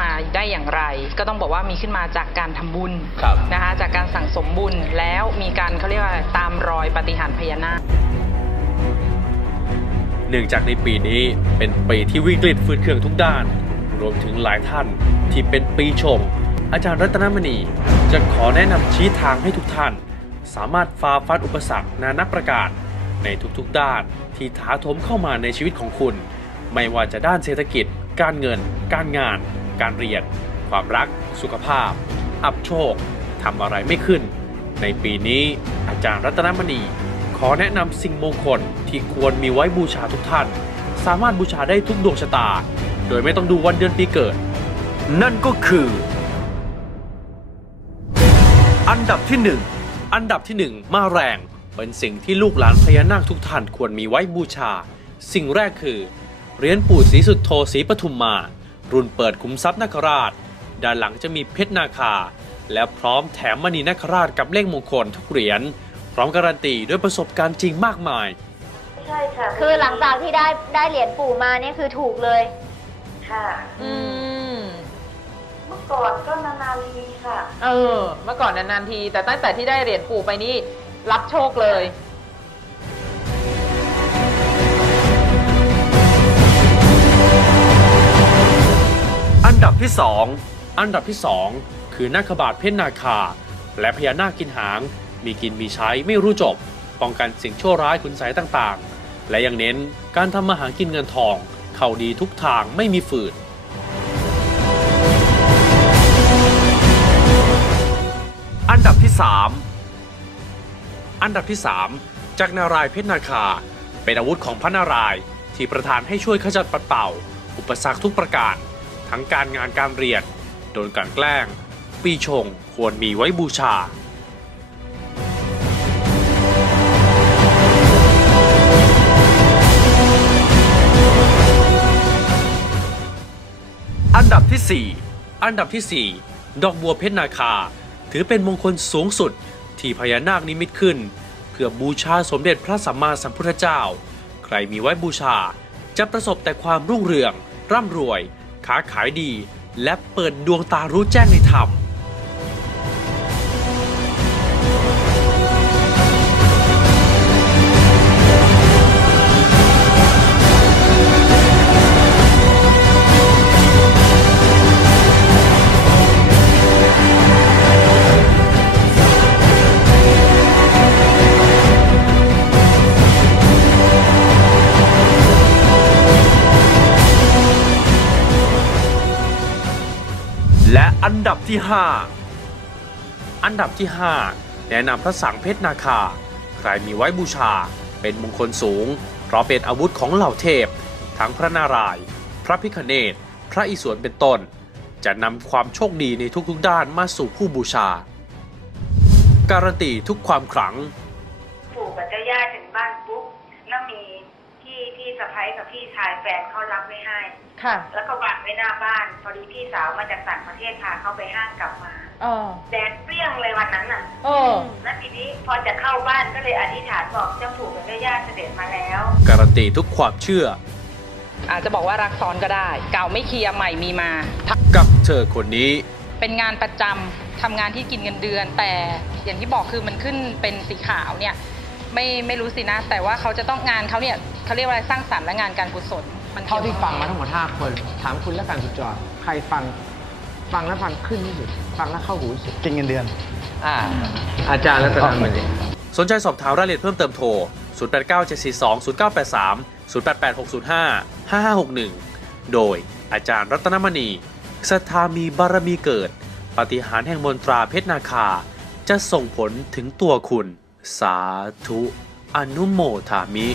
มาได้อย่างไร ก็ต้องบอกว่ามีขึ้นมาจากการทำบุญครับนะคะจากการสั่งสมบุญแล้วมีการเขาเรียกว่าตามรอยปาฏิหารย์พญานาคเนื่องจากในปีนี้เป็นปีที่วิกฤตฟื้นเครื่องทุกด้าน รวมถึงหลายท่านที่เป็นปีชง อาจารย์รัตนมณี จะขอแนะนำชี้ทางให้ทุกท่าน สามารถฝ่าฟันอุปสรรคนานับประการ ในทุกๆด้านที่ท้าโถมเข้ามาในชีวิตของคุณ ไม่ว่าจะด้านเศรษฐกิจ การเงิน การงาน การเรียน ความรัก สุขภาพ อับโชคทำอะไรไม่ขึ้น ในปีนี้อาจารย์รัตนมณี ขอแนะนำสิ่งมงคลที่ควรมีไว้บูชาทุกท่าน สามารถบูชาได้ทุกดวงชะตา โดยไม่ต้องดูวันเดือนปีเกิด นั่นก็คือ อันดับที่หนึ่งอันดับที่หนึ่งมาแรง เป็นสิ่งที่ลูกหลานพญานาคทุกท่านควรมีไว้บูชา สิ่งแรกคือ เหรียญปู่ศรีสุดโทศรีปทุมมา รุ่นเปิดขุมทรัพย์นาคราช ด้านหลังจะมีเพชรนาคา และพร้อมแถมมณีนาคราชกับเลขมงคลทุกเหรียญพร้อมการันตีด้วยประสบการณ์จริงมากมาย ใช่ค่ะคือหลังจากที่ได้ได้เหรียญปู่มาเนี่ยคือถูกเลย ค่ะ อืม เมื่อก่อนก็นานๆทีค่ะ เออ เมื่อก่อนนานๆที แต่ตั้งแต่ที่ได้เหรียญปู่ไปนี่รับโชคเลย ดับที่ 2 อันดับที่ 2 คือนาคบาทเพชรนาคา และพญานาคกินหาง มีกินมีใช้ไม่รู้จบ ป้องกันสิ่งชั่วร้ายคุณไสยต่างๆ และยังเน้นการทำมาหากินเงินทอง เข้าดีทุกทางไม่มีฝืนอันดับที่ 3 อันดับที่ 3 จากนารายเพชรนาคา เป็นอาวุธของพระนารายณ์ที่ประทานให้ช่วยขจัดปัดเป่า อุปสรรคทุกประการ ทั้งการงานการเรียน โดนกลันแกล้ง ปีชงควรมีไว้บูชาอันดับที่ 4 อันดับที่ 4 ดอกบัวเพชรนาคา ถือเป็นมงคลสูงสุดที่พญานาคนิมิตขึ้น เพื่อบูชาสมเด็จพระสัมมาสัมพุทธเจ้า ใครมีไว้บูชาจะประสบแต่ความรุ่งเรือง ร่ำรวย ค้าขายดี และเปิดดวงตารู้แจ้งในธรรม ดับที่ 5 อันดับที่ 5 แนะนำพระสังเพชรนาคา ใครมีไว้บูชา เป็นมงคลสูง เพราะเป็นอาวุธของเหล่าเทพ ทั้งพระนารายณ์พระพิคเนตพระอิศวรเป็นต้น จะนำความโชคดีในทุกๆด้านมาสู่ผู้บูชา การันตีทุกความขลังปู่กับเจ้าย่าถึงบ้านปุ๊บ แล้วมีพี่พี่ สะพ้ยกับพี่ชายแฟนเขารับไม่ให้ ค่ะ แล้วก็วางไว้หน้าบ้าน พอดีพี่สาวมาจากต่างประเทศพาเขาไปห้างกลับมาเออแดดเปรี้ยงเลยวันนั้นน่ะเออแล้วทีนี้พอจะเข้าบ้านก็เลยอธิษฐานบอกเจ้าปู่กับเจ้าย่าเสด็จมาแล้ว การันตีทุกความเชื่อ อาจจะบอกว่ารักซ้อนก็ได้ เก่าไม่เคลียร์ใหม่มีมา กับเธอคนนี้ เป็นงานประจำทำงานที่กินเงินเดือน แต่อย่างที่บอกคือมันขึ้นเป็นสีขาวเนี่ย ไม่ไม่รู้สินะ แต่ว่าเขาจะต้องงานเขาเนี่ยเขาเรียกว่าอะไรสร้างสรรค์และงานการกุศลมันเท่าที่กี่ยวฟังมาทั้งหมด5คน ถามคุณและกันสุดจอดใครฟัง ฟังแล้วฟังขึ้นที่สุด ฟังแล้วเข้าหูที่สุดกินเงินเดือน อ่า อาจารย์และกันมันดีสนใจสอบถามรายละเอียดเพิ่มเติมโทร 089742 0983 088605 5561 โดยอาจารย์รัตนมณีศรัทธามีบารมีเกิดปาฏิหารย์แห่งมนตราเพชรนาคา จะส่งผลถึงตัวคุณ สาธุ อนุโมทามิ